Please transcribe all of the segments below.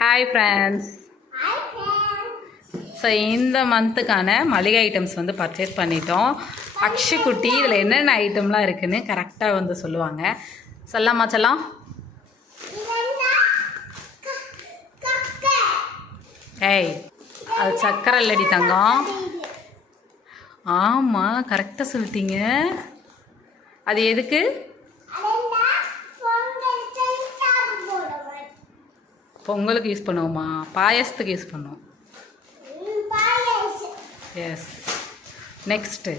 Hi friends. So இந்த மந்த்துக்கான மளிகை items வந்து பர்ச்சேஸ் பண்ணிட்டோம். அக்ஷு குட்டி இதில் என்னென்ன ஐட்டம்லாம் இருக்குதுன்னு கரெக்டாக வந்து சொல்லுவாங்க. சொல்லாமா செல்லாம்? ஏய், அது சக்கரை இல்லடி தங்கம். ஆமாம், கரெக்டாக சொல்லிட்டீங்க. அது எதுக்கு? பொங்கலுக்கு யூஸ் பண்ணுவோமா? பாயசத்துக்கு யூஸ் பண்ணுவோம். எஸ். நெக்ஸ்ட்டு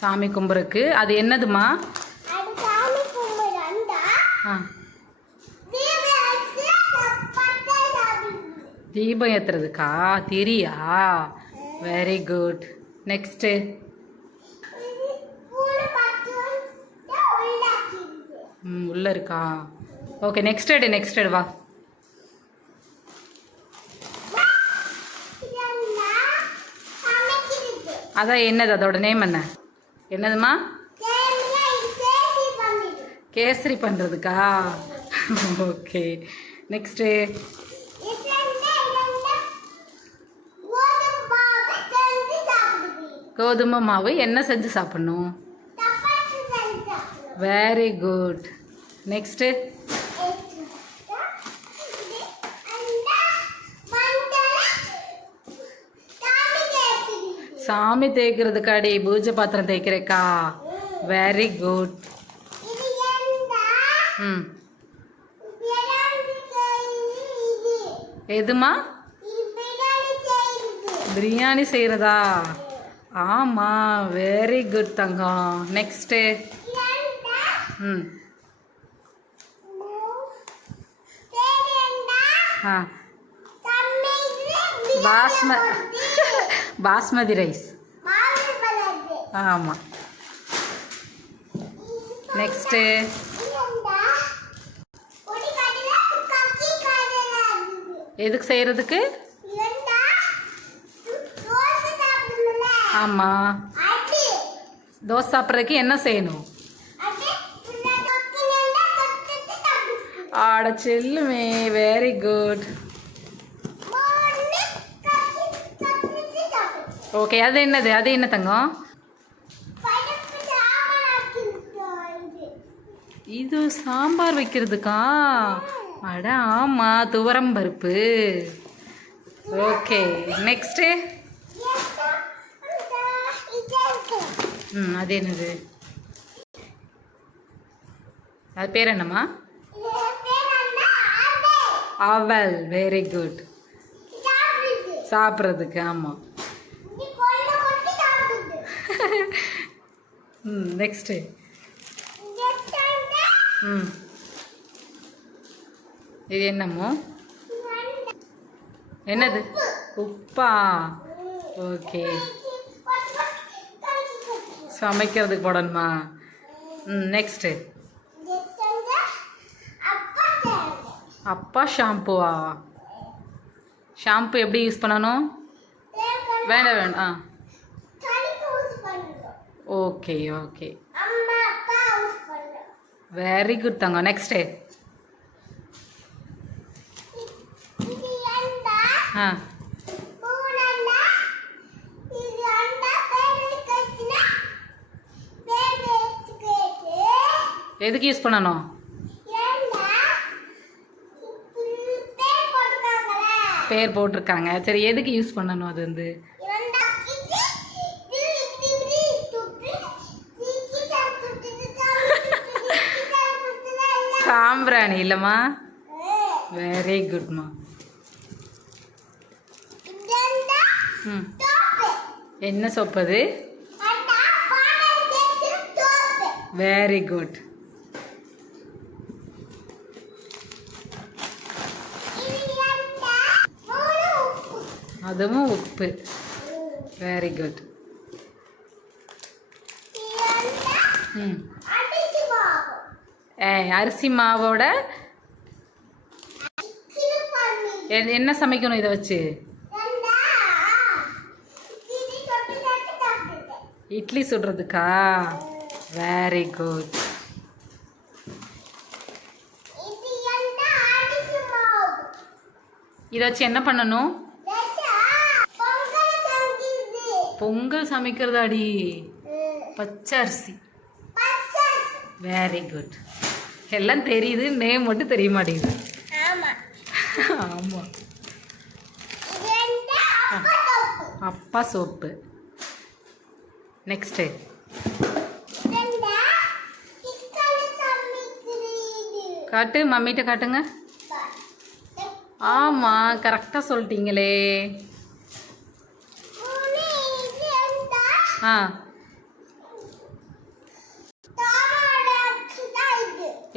சாமி கும்பிட்றதுக்கு. அது என்னதுமா? தீபம் ஏற்றுறதுக்கா? திரியா? Very good. நெக்ஸ்ட்டு உள்ளே இருக்கா? ஓகே, நெக்ஸ்ட் எடு வா. அதான் என்னது? அதோட நேம் என்ன? என்னதுமா? கேசரி பண்ணுறதுக்கா? ஓகே, நெக்ஸ்ட்டு கோதுமை மாவு என்ன செஞ்சு சாப்பிடணும்? Very good. நெக்ஸ்ட்டு சாமி தேய்க்கிறதுக்காடி, பூஜை பாத்திரம் தேய்க்கிறக்கா? Very good. ம், எதுமா? பிரியாணி செய்கிறதா? ஆமாம், வெரி குட் தங்கம். நெக்ஸ்ட்டு ம் ஆ பாஸ்மதி ரைஸ். ஆமாம். நெக்ஸ்ட்டு எதுக்கு செய்கிறதுக்கு? ஆமாம், தோசை சாப்பிட்றதுக்கு என்ன செய்யணும்? ஆட செல்லுமே, வெரி குட். ஓகே, அது என்னது? அது என்ன தங்கம்? இது சாம்பார் வைக்கிறதுக்கா? அட ஆமாம், துவரம் பருப்பு. ஓகே, நெக்ஸ்ட்டு அது என்னது? அது பேர் என்னம்மா? அவல். Very good. சாப்பிட்றதுக்கு. ஆமாம். நெக்ஸ்ட்டு இது என்னமோ? என்னது? உப்பா? ஓகே, சமைக்கிறதுக்கு போடணுமா? நெக்ஸ்ட்டு அப்பா ஷாம்புவா? ஷாம்பு எப்படி யூஸ் பண்ணணும்? வேண்டாம். ஓகே ஓகே, வெரி குட் தங்கம். நெக்ஸ்ட்டு எதுக்கு யூஸ் பண்ணணும்? பேர் போட்டிருக்காங்க. சரி, எதுக்கு யூஸ் பண்ணணும்? அது வந்து சாம்பிராணி இல்லைம்மா? வெரி குட்மா. என்ன சோப்பு அது? Very good. அதுவும் உப்பு. Very good. அரிசி மாவோட என்ன சமைக்கணும் இதை வச்சு? இட்லி சுடுறதுக்கா? Very good. இதை வச்சு என்ன பண்ணணும்? பொங்கல் சமைக்கிறதாடி? பச்சை அரிசி. Very good. எல்லாம் தெரியுது, நேம் மட்டும் தெரிய மாட்டேங்குது. ஆமாம். அப்பா சோப்பு. நெக்ஸ்ட்டு காட்டு, மம்மிட்ட காட்டுங்க. ஆமாம், கரெக்டாக சொல்லிட்டீங்களே. ஆ,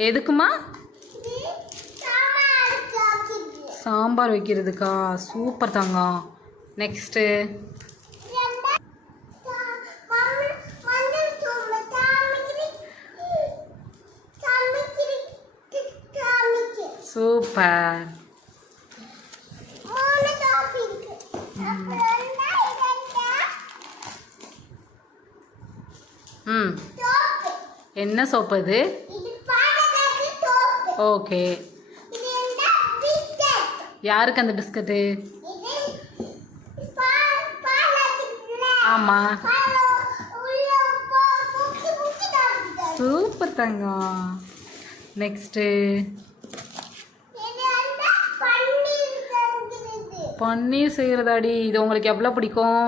எதுக்குமா? சாம்பார் வைக்கிறதுக்கா? சூப்பர் தங்கம். Next super. ம், என்ன சோப்பு இது? ஓகே. யாருக்கு அந்த பிஸ்கட்டு? ஆமாம், சூப்பர் தங்கம். நெக்ஸ்ட்டு பன்னீர் செய்கிறதாடி? இது உங்களுக்கு எவ்வளோ பிடிக்கும்?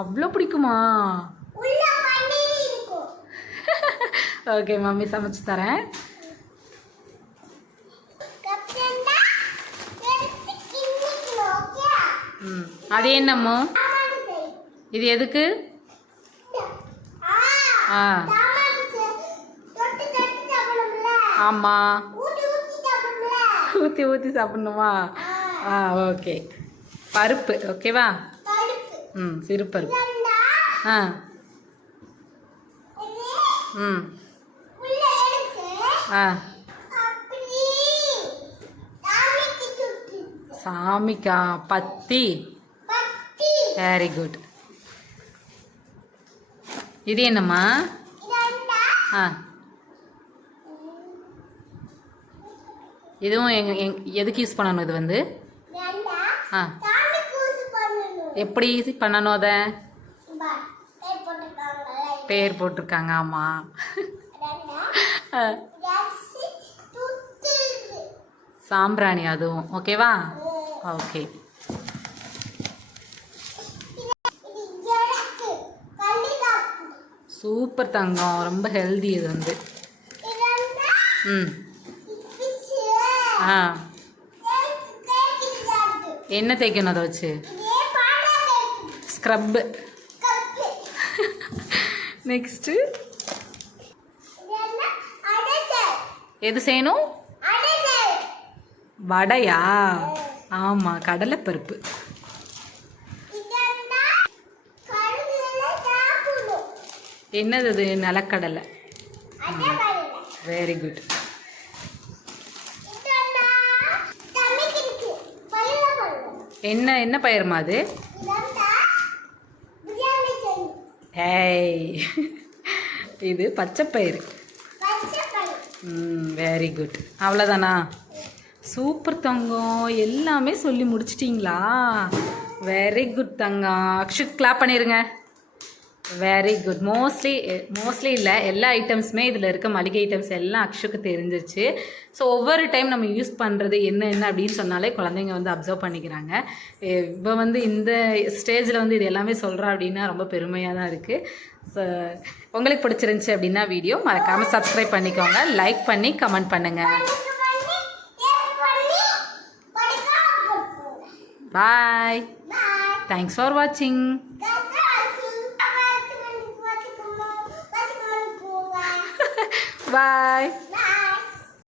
அவ்வளோ பிடிக்குமா? ஓகே, மம்மி சமைச்சு தரேன். ம், அது என்னம்மோ? இது எதுக்கு? ஆ, ஆமாம், ஊற்றி ஊற்றி சாப்பிட்ணுமா? ஆ, ஓகே. பருப்பு ஓகேவா? ம், சிறு பருப்பு. ஆ, ம், ஆ, சாமிக்கா? பத்தி. Very good. இது என்னம்மா? ஆ, இதுவும் எதுக்கு யூஸ் பண்ணணும்? இது வந்து ஆ, எப்படி பண்ணணும்? அதை பேர் போட்டிருக்காங்க. ஆமாம். சாம்பிராணி அதுவும் ஓகேவா? ஓகே. சூப்பர் தங்கம், ரொம்ப ஹெல்தி இது வந்து. ம், ஆ, என்ன தேய்க்கணும் அதை வச்சு? ஸ்க்ரப்பு. நெக்ஸ்ட்டு எது செய்யணும்? வடையா? ஆமாம், கடலைப்பருப்பு. என்னது அது? நிலக்கடலை. Very good. என்ன என்ன பயிருமா அது? ஏய், இது பச்சைப்பயிறு. ம், வெரி குட். அவ்வளோதானா? சூப்பர் தங்கம், எல்லாமே சொல்லி முடிச்சிட்டிங்களா? வெரி குட் தங்கம். அக்ஷுக்கு கிளாப் பண்ணிடுங்க. Very good. மோஸ்ட்லி இல்லை, எல்லா ஐட்டம்ஸுமே இதில் இருக்க மளிகை ஐட்டம்ஸ் எல்லாம் அக்ஷுக்கு தெரிஞ்சிருச்சு. ஸோ ஒவ்வொரு டைம் நம்ம யூஸ் பண்ணுறது என்ன அப்படின்னு சொன்னாலே குழந்தைங்க வந்து அப்சர்வ் பண்ணிக்கிறாங்க. இப்போ வந்து இந்த ஸ்டேஜில் வந்து இது எல்லாமே சொல்கிறா அப்படின்னா ரொம்ப பெருமையாக தான் இருக்குது. ஸோ உங்களுக்கு பிடிச்சிருந்துச்சி அப்படின்னா வீடியோ மறக்காமல் சப்ஸ்கிரைப் பண்ணிக்கோங்க, லைக் பண்ணி கமெண்ட் பண்ணுங்கள். பாய். தேங்க்ஸ் ஃபார் வாட்சிங். Bye.